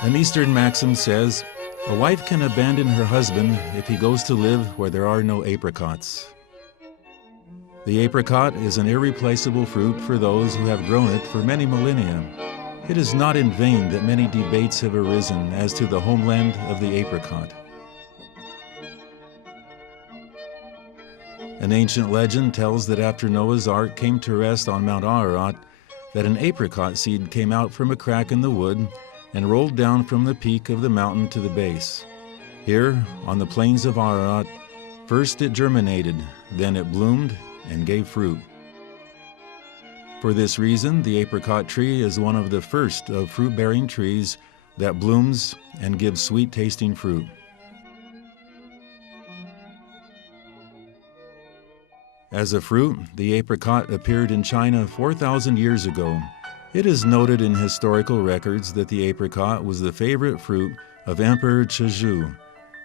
An Eastern maxim says, "A wife can abandon her husband if he goes to live where there are no apricots." The apricot is an irreplaceable fruit for those who have grown it for many millennia. It is not in vain that many debates have arisen as to the homeland of the apricot. An ancient legend tells that after Noah's Ark came to rest on Mount Ararat, that an apricot seed came out from a crack in the wood and rolled down from the peak of the mountain to the base. Here, on the Plains of Ararat, first it germinated, then it bloomed and gave fruit. For this reason, the apricot tree is one of the first of fruit-bearing trees that blooms and gives sweet-tasting fruit. As a fruit, the apricot appeared in China 4,000 years ago. It is noted in historical records that the apricot was the favorite fruit of Emperor Chezhou,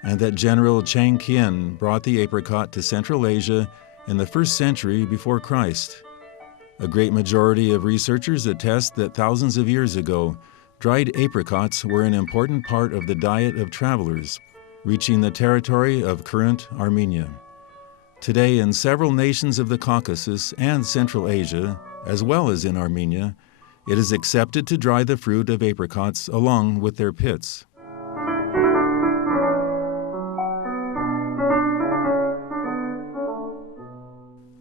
and that General Chang Qian brought the apricot to Central Asia in the 1st century before Christ. A great majority of researchers attest that thousands of years ago, dried apricots were an important part of the diet of travelers, reaching the territory of current Armenia. Today, in several nations of the Caucasus and Central Asia, as well as in Armenia, it is accepted to dry the fruit of apricots along with their pits.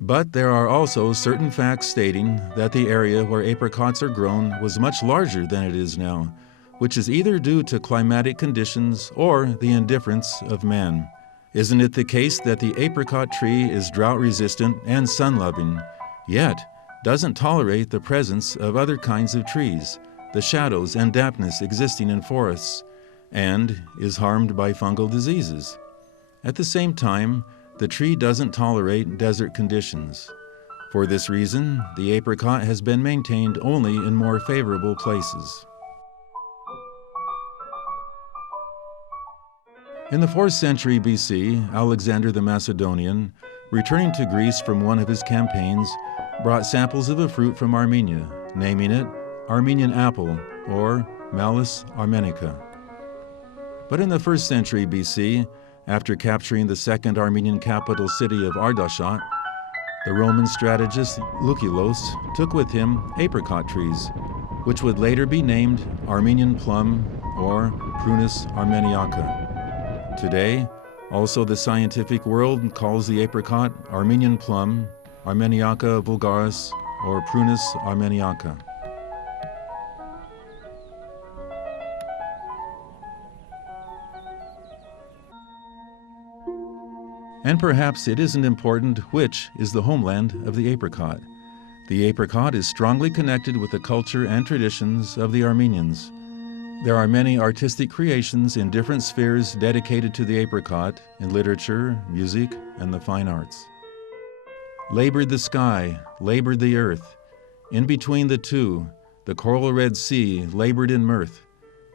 But there are also certain facts stating that the area where apricots are grown was much larger than it is now, which is either due to climatic conditions or the indifference of man. Isn't it the case that the apricot tree is drought-resistant and sun-loving, yet doesn't tolerate the presence of other kinds of trees, the shadows and dampness existing in forests, and is harmed by fungal diseases? At the same time, the tree doesn't tolerate desert conditions. For this reason, the apricot has been maintained only in more favorable places. In the 4th century BC, Alexander the Macedonian, returning to Greece from one of his campaigns, brought samples of a fruit from Armenia, naming it Armenian apple, or Prunus Armeniaca. But in the 1st century BC, after capturing the second Armenian capital city of Ardashir, the Roman strategist Lucullus took with him apricot trees, which would later be named Armenian plum or Prunus Armeniaca. Today, also the scientific world calls the apricot Armenian plum, Armeniaca vulgaris, or Prunus Armeniaca. And perhaps it isn't important which is the homeland of the apricot. The apricot is strongly connected with the culture and traditions of the Armenians. There are many artistic creations in different spheres dedicated to the apricot in literature, music, and the fine arts. Labored the sky, labored the earth. In between the two, the coral red sea labored in mirth,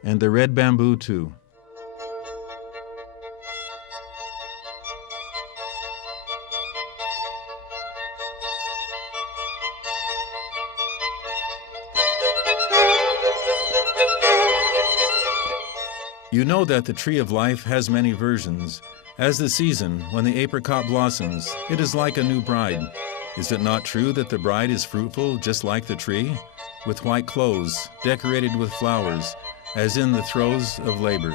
and the red bamboo too. You know that the tree of life has many versions. As the season, when the apricot blossoms, it is like a new bride. Is it not true that the bride is fruitful just like the tree, with white clothes, decorated with flowers, as in the throes of labor?